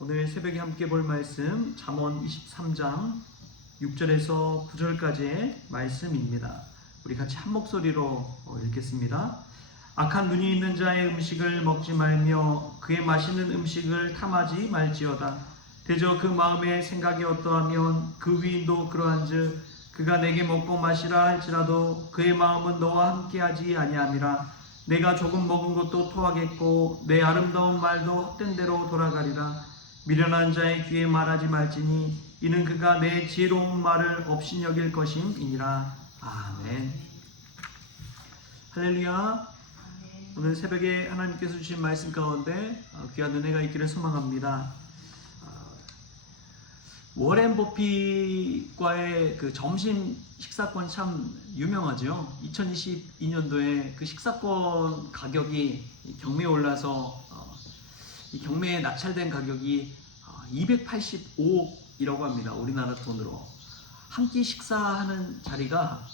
오늘 새벽에 함께 볼 말씀 잠언 23장 6절에서 9절까지의 말씀입니다. 우리 같이 한 목소리로 읽겠습니다. 악한 눈이 있는 자의 음식을 먹지 말며 그의 맛있는 음식을 탐하지 말지어다. 대저 그 마음의 생각이 어떠하면 그 위인도 그러한즉 그가 내게 먹고 마시라 할지라도 그의 마음은 너와 함께하지 아니함이라. 내가 조금 먹은 것도 토하겠고 내 아름다운 말도 헛된 대로 돌아가리라. 미련한 자의 귀에 말하지 말지니 이는 그가 내 지혜로운 말을 업신여길 것임이니라. 아멘. 할렐루야. 오늘 새벽에 하나님께서 주신 말씀 가운데 귀한 은혜가 있기를 소망합니다. 워렌 버핏과의 그 점심 식사권 참 유명하죠. 2022년도에 그 식사권 가격이 경매에 올라서 이 경매에 낙찰된 가격이 285억이라고 합니다. 우리나라 돈으로 한 끼 식사하는 자리가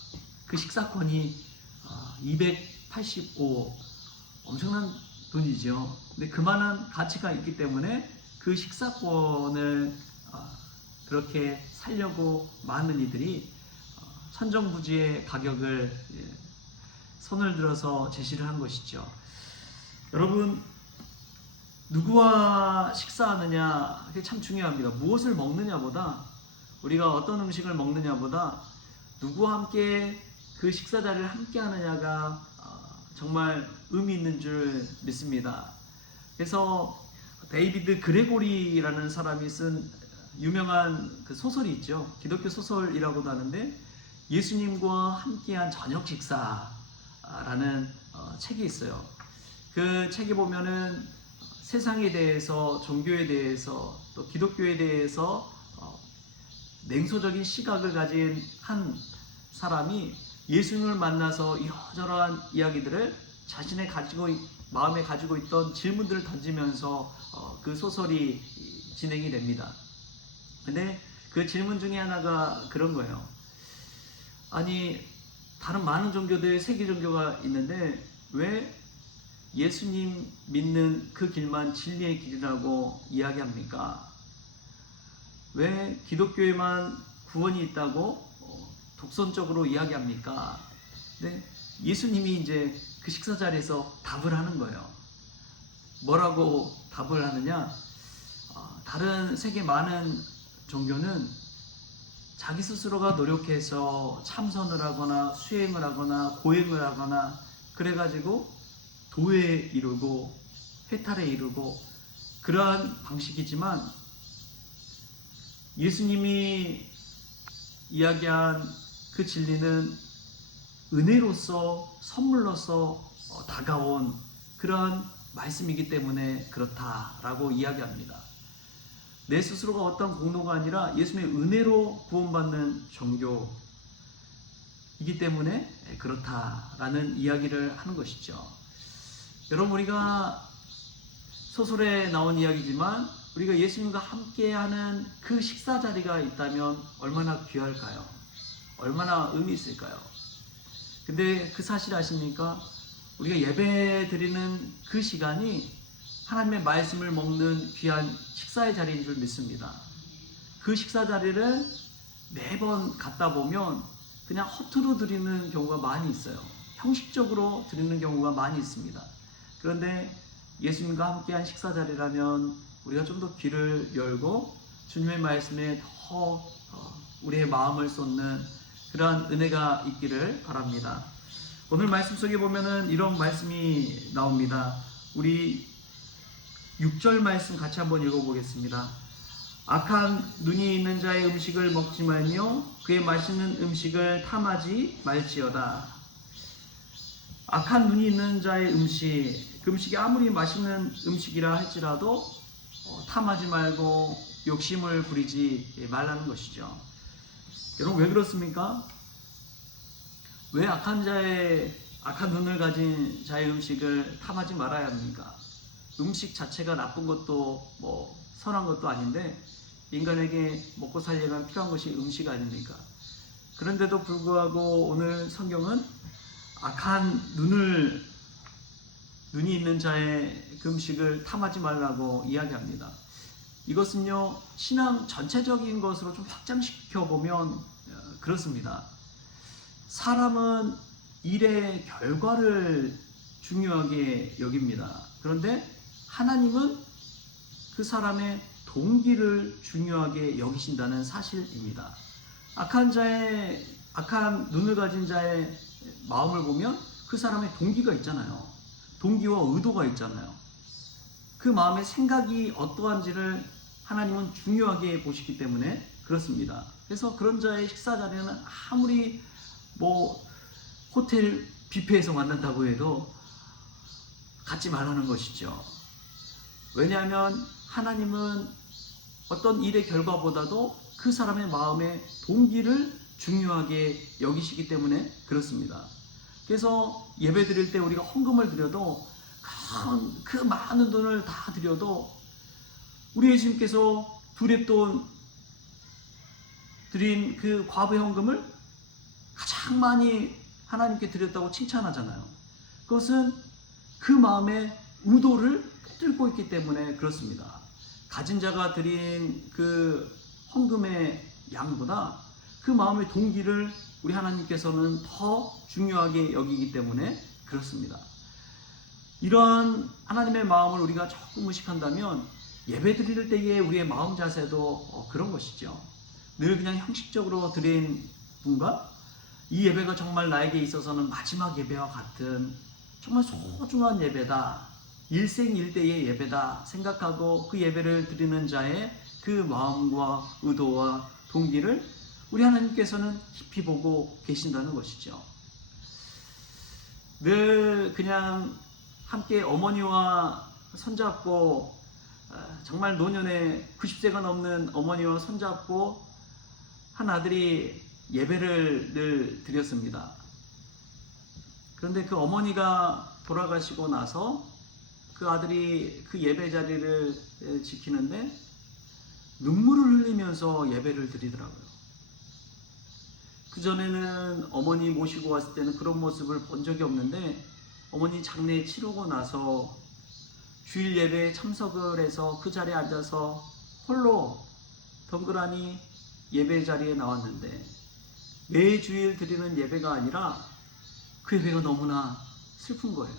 그 식사권이 285억, 엄청난 돈이죠. 근데 그만한 가치가 있기 때문에 그 식사권을 그렇게 살려고 많은 이들이 천정부지의 가격을 손을 들어서 제시를 한 것이죠. 여러분, 누구와 식사하느냐 그게 참 중요합니다. 무엇을 먹느냐보다, 우리가 어떤 음식을 먹느냐보다 누구와 함께 그 식사 자리를 함께 하느냐가 정말 의미 있는 줄 믿습니다. 그래서 데이비드 그레고리라는 사람이 쓴 유명한 그 소설이 있죠. 기독교 소설이라고도 하는데 예수님과 함께한 저녁 식사라는 책이 있어요. 그 책에 보면은 세상에 대해서, 종교에 대해서, 또 기독교에 대해서 냉소적인 시각을 가진 한 사람이 예수님을 만나서 이러저러한 이야기들을 자신의 마음에 가지고 있던 질문들을 던지면서 그 소설이 진행이 됩니다. 근데 그 질문 중에 하나가 그런 거예요. 아니, 다른 많은 종교들, 세계 종교가 있는데 왜 예수님 믿는 그 길만 진리의 길이라고 이야기합니까? 왜 기독교에만 구원이 있다고 독선적으로 이야기합니까? 근데 예수님이 이제 그 식사 자리에서 답을 하는 거예요. 뭐라고 답을 하느냐? 다른 세계 많은 종교는 자기 스스로가 노력해서 참선을 하거나 수행을 하거나 고행을 하거나 그래가지고 도에 이르고 해탈에 이르고 그러한 방식이지만, 예수님이 이야기한 그 진리는 은혜로서 선물로서 다가온 그러한 말씀이기 때문에 그렇다라고 이야기합니다. 내 스스로가 어떤 공로가 아니라 예수님의 은혜로 구원받는 종교이기 때문에 그렇다라는 이야기를 하는 것이죠. 여러분, 우리가 소설에 나온 이야기지만 우리가 예수님과 함께하는 그 식사 자리가 있다면 얼마나 귀할까요? 얼마나 의미 있을까요? 근데 그 사실 아십니까? 우리가 예배 드리는 그 시간이 하나님의 말씀을 먹는 귀한 식사의 자리인 줄 믿습니다. 그 식사 자리를 매번 갖다 보면 그냥 허투루 드리는 경우가 많이 있어요. 형식적으로 드리는 경우가 많이 있습니다. 그런데 예수님과 함께한 식사 자리라면 우리가 좀 더 귀를 열고 주님의 말씀에 더 우리의 마음을 쏟는 그러한 은혜가 있기를 바랍니다. 오늘 말씀 속에 보면은 이런 말씀이 나옵니다. 우리 6절 말씀 같이 한번 읽어보겠습니다. 악한 눈이 있는 자의 음식을 먹지 말며 그의 맛있는 음식을 탐하지 말지어다. 악한 눈이 있는 자의 음식, 그 음식이 아무리 맛있는 음식이라 할지라도 탐하지 말고 욕심을 부리지 말라는 것이죠. 여러분, 왜 그렇습니까? 왜 악한 눈을 가진 자의 음식을 탐하지 말아야 합니까? 음식 자체가 나쁜 것도 선한 것도 아닌데 인간에게 먹고 살려면 필요한 것이 음식 아닙니까? 그런데도 불구하고 오늘 성경은 악한 눈이 있는 자의 그 음식을 탐하지 말라고 이야기합니다. 이것은요, 신앙 전체적인 것으로 좀 확장시켜 보면 그렇습니다. 사람은 일의 결과를 중요하게 여깁니다. 그런데 하나님은 그 사람의 동기를 중요하게 여기신다는 사실입니다. 악한 눈을 가진 자의 마음을 보면 그 사람의 동기가 있잖아요. 동기와 의도가 있잖아요. 그 마음의 생각이 어떠한지를 하나님은 중요하게 보시기 때문에 그렇습니다. 그래서 그런 자의 식사 자리는 아무리 호텔 뷔페에서 만난다고 해도 갖지 말라는 것이죠. 왜냐하면 하나님은 어떤 일의 결과보다도 그 사람의 마음의 동기를 중요하게 여기시기 때문에 그렇습니다. 그래서 예배 드릴 때 우리가 헌금을 드려도 그 많은 돈을 다 드려도 우리 예수님께서 두렙돈 드린 그 과부 헌금을 가장 많이 하나님께 드렸다고 칭찬하잖아요. 그것은 그 마음의 의도를 붙들고 있기 때문에 그렇습니다. 가진 자가 드린 그 헌금의 양보다 그 마음의 동기를 우리 하나님께서는 더 중요하게 여기기 때문에 그렇습니다. 이러한 하나님의 마음을 우리가 조금 의식한다면 예배 드릴 때의 우리의 마음 자세도 그런 것이죠. 늘 그냥 형식적으로 드린 분과 이 예배가 정말 나에게 있어서는 마지막 예배와 같은 정말 소중한 예배다, 일생일대의 예배다 생각하고 그 예배를 드리는 자의 그 마음과 의도와 동기를 우리 하나님께서는 깊이 보고 계신다는 것이죠. 늘 그냥 함께 어머니와 손잡고 정말 노년에 90세가 넘는 어머니와 손잡고 한 아들이 예배를 늘 드렸습니다. 그런데 그 어머니가 돌아가시고 나서 그 아들이 그 예배 자리를 지키는데 눈물을 흘리면서 예배를 드리더라고요. 그전에는 어머니 모시고 왔을 때는 그런 모습을 본 적이 없는데 어머니 장례 치르고 나서 주일 예배에 참석을 해서 그 자리에 앉아서 홀로 덩그러니 예배 자리에 나왔는데 매주일 드리는 예배가 아니라 그 예배가 너무나 슬픈 거예요.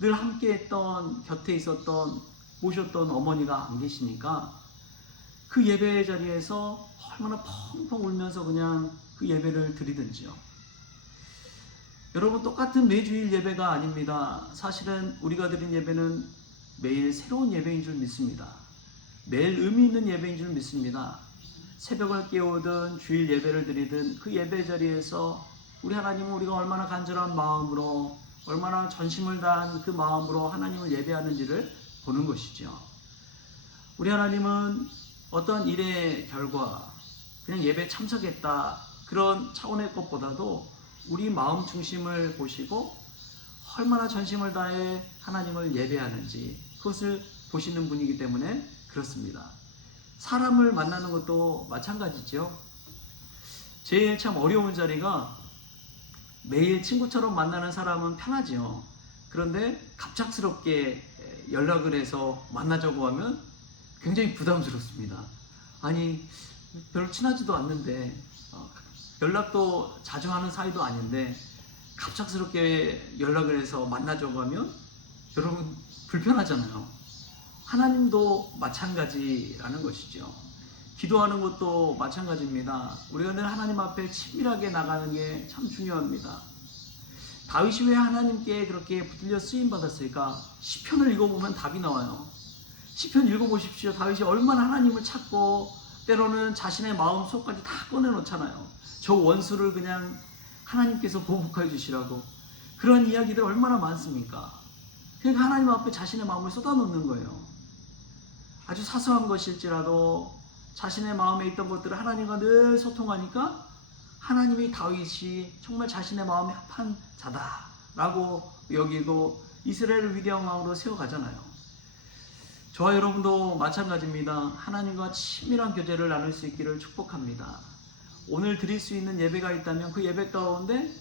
늘 함께 했던, 곁에 있었던, 모셨던 어머니가 안 계시니까 그 예배 자리에서 얼마나 펑펑 울면서 그냥 그 예배를 드리든지요. 여러분, 똑같은 매주일 예배가 아닙니다. 사실은 우리가 드린 예배는 매일 새로운 예배인 줄 믿습니다. 매일 의미 있는 예배인 줄 믿습니다. 새벽을 깨우든 주일 예배를 드리든 그 예배 자리에서 우리 하나님은 우리가 얼마나 간절한 마음으로, 얼마나 전심을 다한 그 마음으로 하나님을 예배하는지를 보는 것이죠. 우리 하나님은 어떤 일의 결과, 그냥 예배에 참석했다, 그런 차원의 것보다도 우리 마음 중심을 보시고 얼마나 전심을 다해 하나님을 예배하는지 그것을 보시는 분이기 때문에 그렇습니다. 사람을 만나는 것도 마찬가지죠. 제일 참 어려운 자리가 매일 친구처럼 만나는 사람은 편하지요. 그런데 갑작스럽게 연락을 해서 만나자고 하면 굉장히 부담스럽습니다. 아니, 별로 친하지도 않는데 연락도 자주 하는 사이도 아닌데 갑작스럽게 연락을 해서 만나자고 하면 여러분 불편하잖아요. 하나님도 마찬가지라는 것이죠. 기도하는 것도 마찬가지입니다. 우리가 늘 하나님 앞에 친밀하게 나가는 게 참 중요합니다. 다윗이 왜 하나님께 그렇게 붙들려 쓰임 받았을까? 시편을 읽어보면 답이 나와요. 시편 읽어보십시오. 다윗이 얼마나 하나님을 찾고 때로는 자신의 마음속까지 다 꺼내놓잖아요. 저 원수를 그냥 하나님께서 보복해 주시라고. 그런 이야기들 얼마나 많습니까? 그러니까 하나님 앞에 자신의 마음을 쏟아놓는 거예요. 아주 사소한 것일지라도 자신의 마음에 있던 것들을 하나님과 늘 소통하니까 하나님이 다윗이 정말 자신의 마음에 합한 자다라고 여기고 이스라엘을 위대한 왕으로 세워가잖아요. 저와 여러분도 마찬가지입니다. 하나님과 친밀한 교제를 나눌 수 있기를 축복합니다. 오늘 드릴 수 있는 예배가 있다면 그 예배 가운데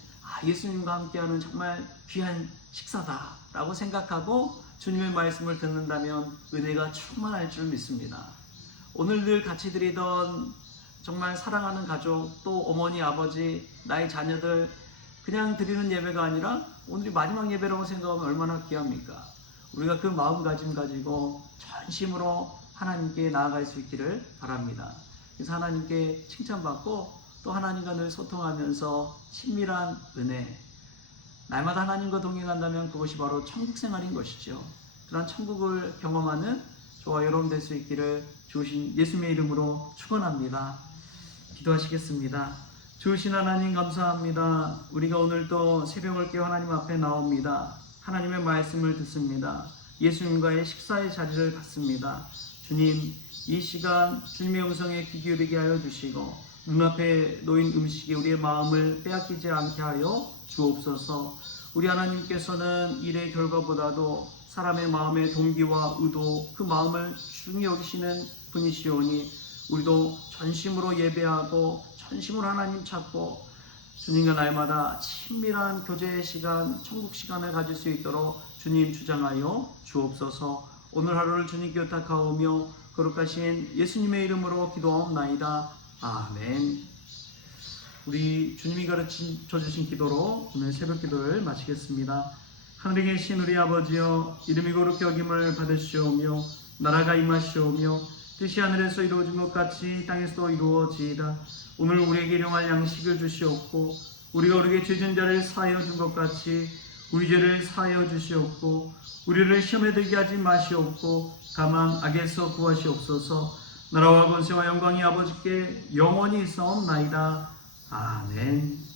예수님과 함께하는 정말 귀한 식사다라고 생각하고 주님의 말씀을 듣는다면 은혜가 충만할 줄 믿습니다. 오늘 늘 같이 드리던 정말 사랑하는 가족, 또 어머니, 아버지, 나의 자녀들 그냥 드리는 예배가 아니라 오늘이 마지막 예배라고 생각하면 얼마나 귀합니까? 우리가 그 마음가짐 가지고 전심으로 하나님께 나아갈 수 있기를 바랍니다. 그래서 하나님께 칭찬받고 또 하나님과 늘 소통하면서 친밀한 은혜, 날마다 하나님과 동행한다면 그것이 바로 천국 생활인 것이죠. 그런 천국을 경험하는 저와 여러분 될 수 있기를 주신 예수님의 이름으로 축원합니다. 기도하시겠습니다. 주신 하나님 감사합니다. 우리가 오늘 또 새벽을 깨어 하나님 앞에 나옵니다. 하나님의 말씀을 듣습니다. 예수님과의 식사의 자리를 갖습니다. 주님, 이 시간 주님의 음성에 귀 기울이게 하여 주시고 눈앞에 놓인 음식이 우리의 마음을 빼앗기지 않게 하여 주옵소서. 우리 하나님께서는 일의 결과보다도 사람의 마음의 동기와 의도, 그 마음을 중히 여기시는 분이시오니 우리도 전심으로 예배하고 전심으로 하나님 찾고 주님과 날마다 친밀한 교제의 시간, 천국 시간을 가질 수 있도록 주님 주장하여 주옵소서. 오늘 하루를 주님께 의탁하오며 거룩하신 예수님의 이름으로 기도하옵나이다. 아멘. 우리 주님이 가르쳐 주신 기도로 오늘 새벽 기도를 마치겠습니다. 하늘에 계신 우리 아버지여, 이름이 거룩히 여김을 받으시오며 나라가 임하시오며 뜻이 하늘에서 이루어진 것 같이 땅에서도 이루어지이다. 오늘 우리에게 일용할 양식을 주시옵고 우리가 우리에게 죄진 자를 사하여 준 것 같이 우리 죄를 사하여 주시옵고 우리를 시험에 들게 하지 마시옵고 다만 악에서 구하시옵소서. 나라와 권세와 영광이 아버지께 영원히 있사옵나이다. 아멘.